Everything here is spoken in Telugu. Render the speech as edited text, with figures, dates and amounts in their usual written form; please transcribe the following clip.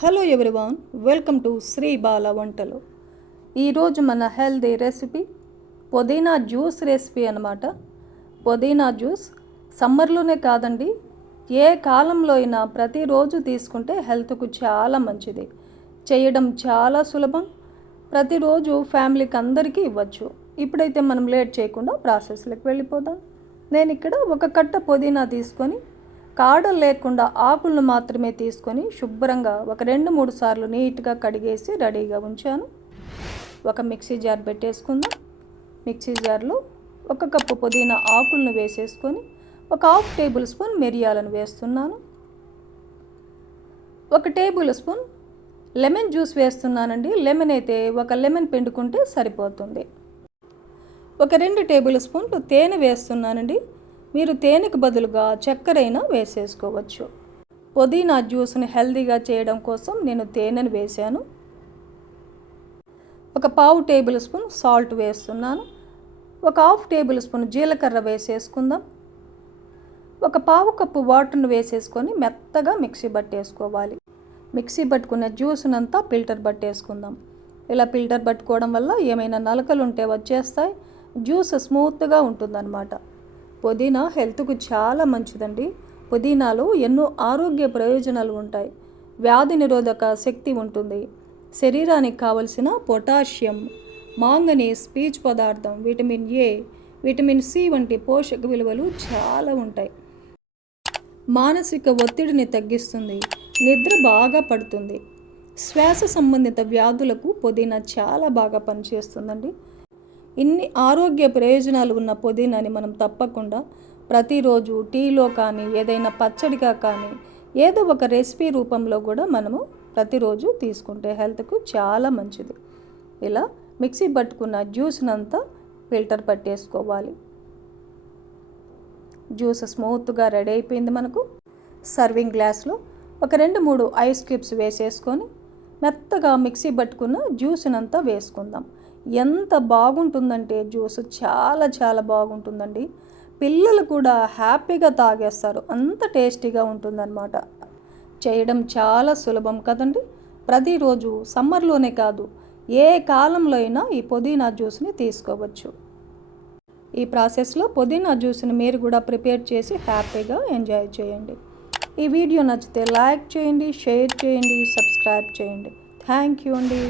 Hello everyone, welcome to Sri Bala వంటలు. ఈరోజు మన హెల్దీ రెసిపీ పుదీనా జ్యూస్ రెసిపీ అన్నమాట. పుదీనా జ్యూస్ సమ్మర్లోనే కాదండి, ఏ కాలంలో అయినా ప్రతిరోజు తీసుకుంటే హెల్త్కు చాలా మంచిది. చేయడం చాలా సులభం, ప్రతిరోజు ఫ్యామిలీకి అందరికీ ఇవ్వచ్చు. ఇప్పుడైతే మనం లేట్ చేయకుండా ప్రాసెస్లోకి వెళ్ళిపోదాం. నేను ఇక్కడ ఒక కట్ట పుదీనా తీసుకొని కాడలు లేకుండా ఆకులను మాత్రమే తీసుకొని శుభ్రంగా ఒక 2-3 సార్లు నీట్గా కడిగేసి రెడీగా ఉంచాను. ఒక మిక్సీ జార్ పెట్టేసుకుందాం. మిక్సీ జార్లో 1 కప్పు పుదీనా ఆకులను వేసేసుకొని ఒక 1/2 టేబుల్ స్పూన్ మిరియాలను వేస్తున్నాను. 1 టేబుల్ స్పూన్ లెమన్ జ్యూస్ వేస్తున్నానండి. లెమన్ అయితే ఒక లెమన్ పిండుకుంటే సరిపోతుంది. ఒక 2 టేబుల్ స్పూన్లు తేనె వేస్తున్నానండి. మీరు తేనెకు బదులుగా చక్కెర అయినా వేసేసుకోవచ్చు. పుదీనా జ్యూస్ని హెల్తీగా చేయడం కోసం నేను తేనెను వేశాను. ఒక 1/2 టేబుల్ స్పూన్ సాల్ట్ వేస్తున్నాను. ఒక 1/2 టేబుల్ స్పూన్ జీలకర్ర వేసేసుకుందాం. ఒక 1/2 కప్పు వాటర్ను వేసేసుకొని మెత్తగా మిక్సీ పట్టేసుకోవాలి. మిక్సీ పట్టుకున్న జ్యూస్నంతా ఫిల్టర్ పట్టేసుకుందాం. ఇలా ఫిల్టర్ పట్టుకోవడం వల్ల ఏమైనా నలకలు ఉంటే వచ్చేస్తాయి, జ్యూస్ స్మూత్గా ఉంటుందన్నమాట. పుదీనా హెల్త్కు చాలా మంచిదండి. పుదీనాలో ఎన్నో ఆరోగ్య ప్రయోజనాలు ఉంటాయి. వ్యాధి నిరోధక శక్తి ఉంటుంది. శరీరానికి కావలసిన పొటాషియం, మాంగనీస్, పీచు పదార్థం, విటమిన్ ఏ, విటమిన్ సి వంటి పోషక విలువలు చాలా ఉంటాయి. మానసిక ఒత్తిడిని తగ్గిస్తుంది, నిద్ర బాగా పడుతుంది. శ్వాస సంబంధిత వ్యాధులకు పుదీనా చాలా బాగా పనిచేస్తుందండి. ఇన్ని ఆరోగ్య ప్రయోజనాలు ఉన్న పుదీనాని మనం తప్పకుండా ప్రతిరోజు టీలో కానీ, ఏదైనా పచ్చడిగా కానీ, ఏదో ఒక రెసిపీ రూపంలో కూడా మనము ప్రతిరోజు తీసుకుంటే హెల్త్కు చాలా మంచిది. ఇలా మిక్సీ పట్టుకున్న జ్యూస్నంతా ఫిల్టర్ పట్టేసుకోవాలి. జ్యూస్ స్మూత్గా రెడీ అయిపోయింది. మనకు సర్వింగ్ గ్లాస్లో ఒక 2-3 ఐస్ క్యూబ్స్ వేసేసుకొని మెత్తగా మిక్సీ పట్టుకున్న జ్యూస్నంతా వేసుకుందాం. ఎంత బాగుంటుందంటే జ్యూస్ చాలా బాగుంటుందండి. పిల్లలు కూడా హ్యాపీగా తాగేస్తారు, అంత టేస్టీగా ఉంటుందన్నమాట. చేయడం చాలా సులభం కదండి. ప్రతిరోజు సమ్మర్లోనే కాదు, ఏ కాలంలో అయినా ఈ పుదీనా జ్యూస్ని తీసుకోవచ్చు. ఈ ప్రాసెస్లో పుదీనా జ్యూస్ని మీరు కూడా ప్రిపేర్ చేసి హ్యాపీగా ఎంజాయ్ చేయండి. ఈ వీడియో నచ్చితే లైక్ చేయండి, షేర్ చేయండి, సబ్స్క్రైబ్ చేయండి. థ్యాంక్ యూ అండి.